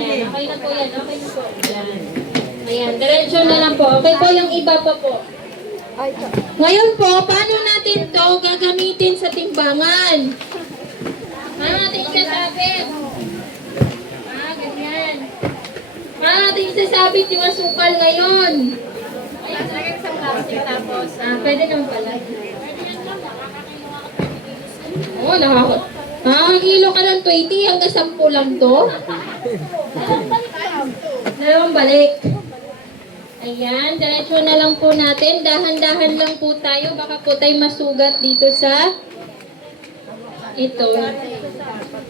Ayan, okay na po yan. Okay na po. Ayan. Ayan, diretso na lang po. Okay po yung iba pa po. Ngayon po, paano natin to gagamitin sa timbangan? Paano natin sasabit? Ganyan. Paano natin sasabit yung asukal ngayon? Ayan, lagay sa plastic tapos. Pwede naman pala. Oo, nakakakilo ka ng 20 hanggang 10 lang to. Dalawang balik. Ayan, diretso na lang po natin. Dahan-dahan lang po tayo. Baka po tayo masugat dito sa ito.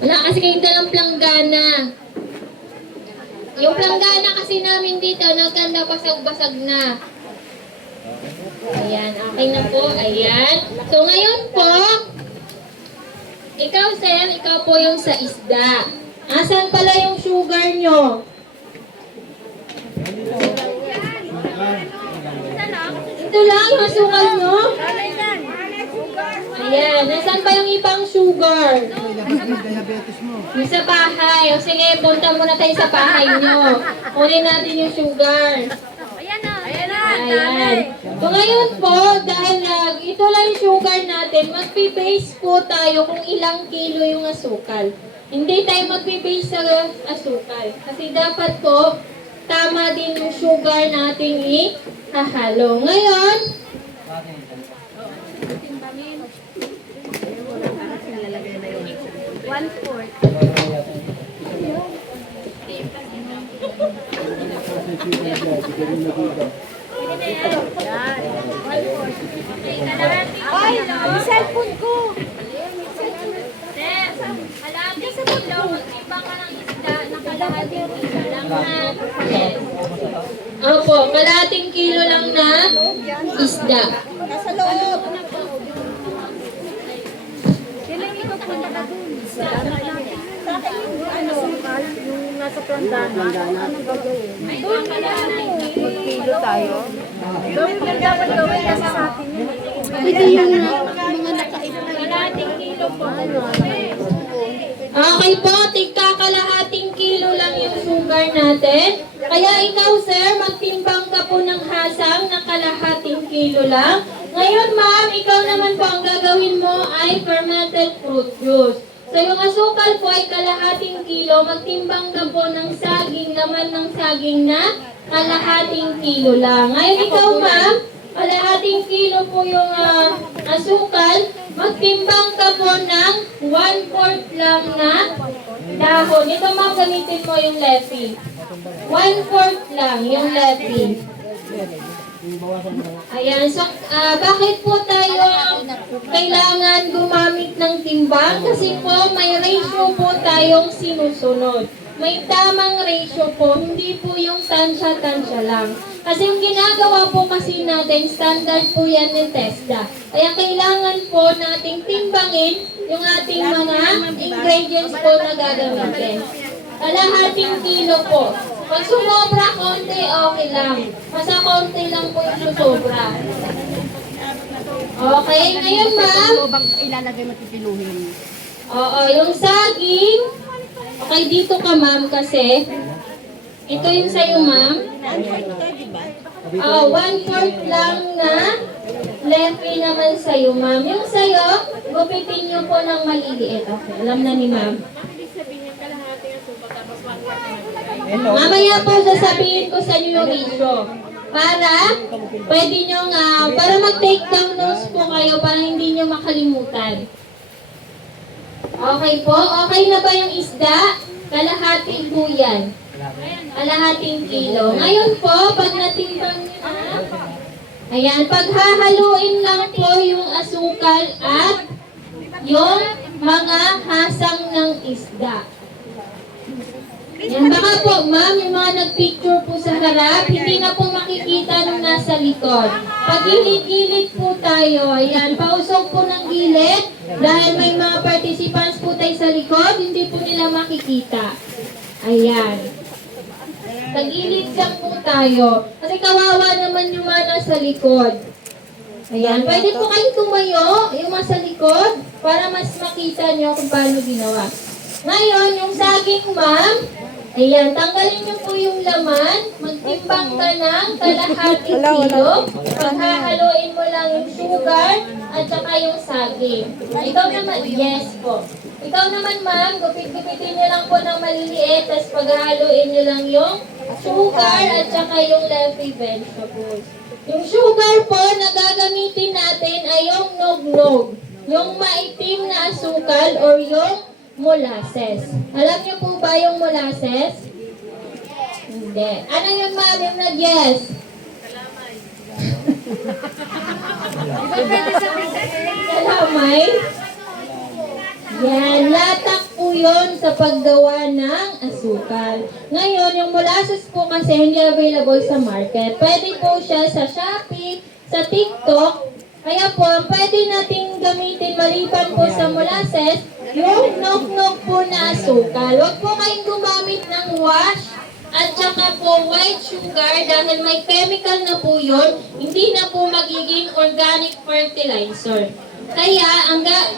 Wala kasi kayong dalang planggana. Yung planggana kasi namin dito, nagkanda basag-basag na. Ayan, okay na po. Ayan. So ngayon po, ikaw sir, ikaw po yung sa isda. Asan pala yung sugar nyo? Ito lang yung asukal nyo? Ayan, nasan pa yung ibang sugar? Yung sa bahay. O sige, punta muna tayo sa bahay nyo. Kunin natin yung sugar. Ayan. So ngayon po, dahil ito lang yung sugar natin, magpi-base po tayo kung ilang kilo yung asukal. Hindi tayo magpi-base sa asukal. Kasi dapat po, tama din yung sugar natin ihahalo. Ngayon, Ay, yung cellphone ko. Kalahati kilo, mag-ibang ka ng isda na kalahating kilo lang na. Yes. Opo, kalahating kilo lang na isda. Nasa loob. Kailan ito punta na dun? Sa akin yung nasa plantana. Anong gagawin? Doon, kalahating Kilo tayo. Gawin lang dapat gawin kasi sa atin yun. Ito yung mga nakaibang. Kalahating kilo po. Okay po, tigka kalahating kilo lang yung sugar natin. Kaya ikaw sir, magtimbang ka po ng hasang na kalahating kilo lang. Ngayon ma'am, ikaw naman po ang gagawin mo ay fermented fruit juice. So yung asukal po ay kalahating kilo, magtimbang ka po ng saging, laman ng saging na kalahating kilo lang. Ngayon ikaw ma'am, kalahating kilo po yung asukal, magtimbang ka po ng 1/4 lang na dahon. Ito ma'am, gamitin mo yung lepi. 1/4 lang yung lepi. Ayan, so bakit po tayo kailangan gumamit ng timbang? Kasi po may ratio po tayong sinusunod. May tamang ratio po, hindi po yung tansya-tansya lang. Kasi yung ginagawa po kasi natin, standard po yan ni TESDA. Kaya kailangan po nating timbangin yung ating mga ingredients po na gagamitin. Kalahating kilo po. Pag sumobra konti, okay lang. Basta konti lang po yung susobra. Okay, ngayon ma'am. Ilalagay mo pipinuhin. Oo, yung saging. Okay, dito ka ma'am kasi. Ito yung sa'yo ma'am. 1/4 lang na lepi naman sa'yo ma'am. Yung sa'yo, gupitin nyo po ng maliliit. Okay, alam na ni ma'am. Mamaya po sasabihin ko sa inyo yung ratio. Para pwede nyo para mag-take down notes po kayo para hindi nyo makalimutan. Okay po? Okay na ba yung isda? Kalahati po yan. Kalahating kilo. Ngayon po, pag natimbang nyo na, ayan, paghahaluin lang po yung asukal at yung mga hasang ng isda. Yan, baka po, ma'am, yung mga nag-picture po sa harap, hindi na po makikita nung nasa likod. Pag gilid-gilid po tayo, ayan, pausog po ng gilid, dahil may mga participants po tayo sa likod, hindi po nila makikita. Ayan. Tagilid lang po tayo. Kasi kawawa naman yung mga nasa likod. Ayan, pwede po kayong tumayo, yung nasa likod, para mas makita nyo kung paano ginawa. Ngayon, yung saging, ma'am, Ayan, tanggalin niyo po yung laman. Magtimbang ka ng kalahating kilo. Paghahaluin mo lang yung sugar at saka yung saging. Ikaw naman, yes po. Ikaw naman ma'am, gupit-gupitin niyo lang po ng maliliit, tapos paghahaluin niyo lang yung sugar at saka yung leafy vegetables. Yung sugar po na gagamitin natin ay yung nog-nog. Yung maitim na asukal or yung molasses. Alam niyo po ba yung molasses? Hindi. Ano yun ma'am yung nag-yes? Kalamay? Yan, latak po yun sa paggawa ng asukal. Ngayon, yung molasses po kasi hindi available sa market. Pwede po siya sa Shopee, sa TikTok. Kaya po, ang pwede natin gamitin maliban po sa molasses, yung nog-nog po na asukal. Huwag po kayong gumamit ng wash at saka po white sugar dahil may chemical na po yun, hindi na po magiging organic fertilizer. Kaya,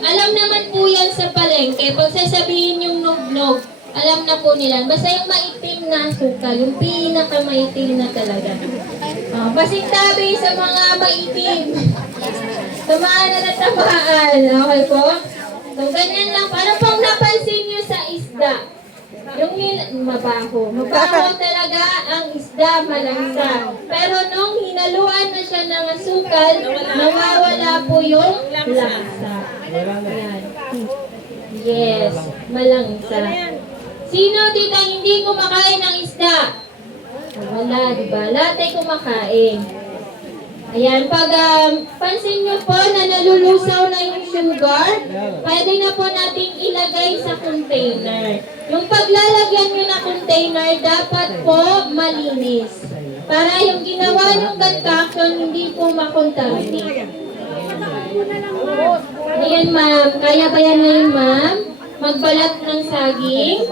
alam naman po yan sa palengke, pag sasabihin yung nog-nog, alam na po nila. Basta yung maitim na asukal, yung pinakamaitim na talaga. Pasintabi sa mga maitim. Tamaan na natamaan. Okay po? So, ganyan lang. Ano pong napansin nyo sa isda? Yung mabaho. Mabaho talaga ang isda, malangsa. Pero nung hinaluan na siya ng asukal, nawawala po yung langsa. Ayan. Yes, malangsa. Sino dito ang hindi kumakain ng isda? Wala, diba? Lahat ay kumakain. Ayan, pag pansin nyo po na nalulusaw na yung sugar, pwede na po nating ilagay sa container. Yung paglalagyan nyo na container, dapat po malinis. Para yung ginawa yung concoction, hindi po makontaminate. Ayan ma'am, kaya ba yan ngayon ma'am? Magbalat ng saging?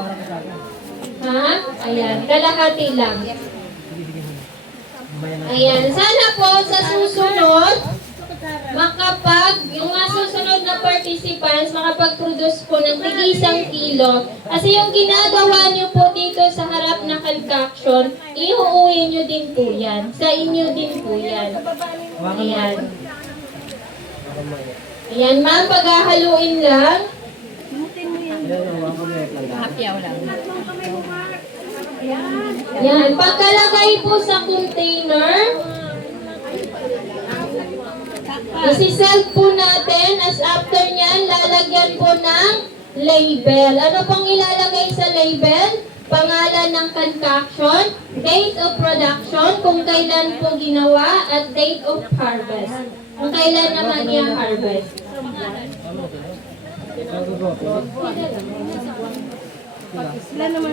Ha? Ayan, kalahati lang. Ayan, sana po sa susunod, yung mga susunod na participants, makapag-produce po ng tig-1 kilo. Kasi yung ginagawa nyo po dito sa harap na concoction, iuuwi nyo din po yan. Sa inyo din po yan. Ayan. Ayan ma'am, paghahaluin lang. Yan, pagkalagay po sa container, isi-sell po natin, as after nyan, lalagyan po ng label. Ano pong ilalagay sa label? Pangalan ng concoction, date of production, kung kailan po ginawa, at date of harvest. Kung kailan naman yung harvest. Sila naman.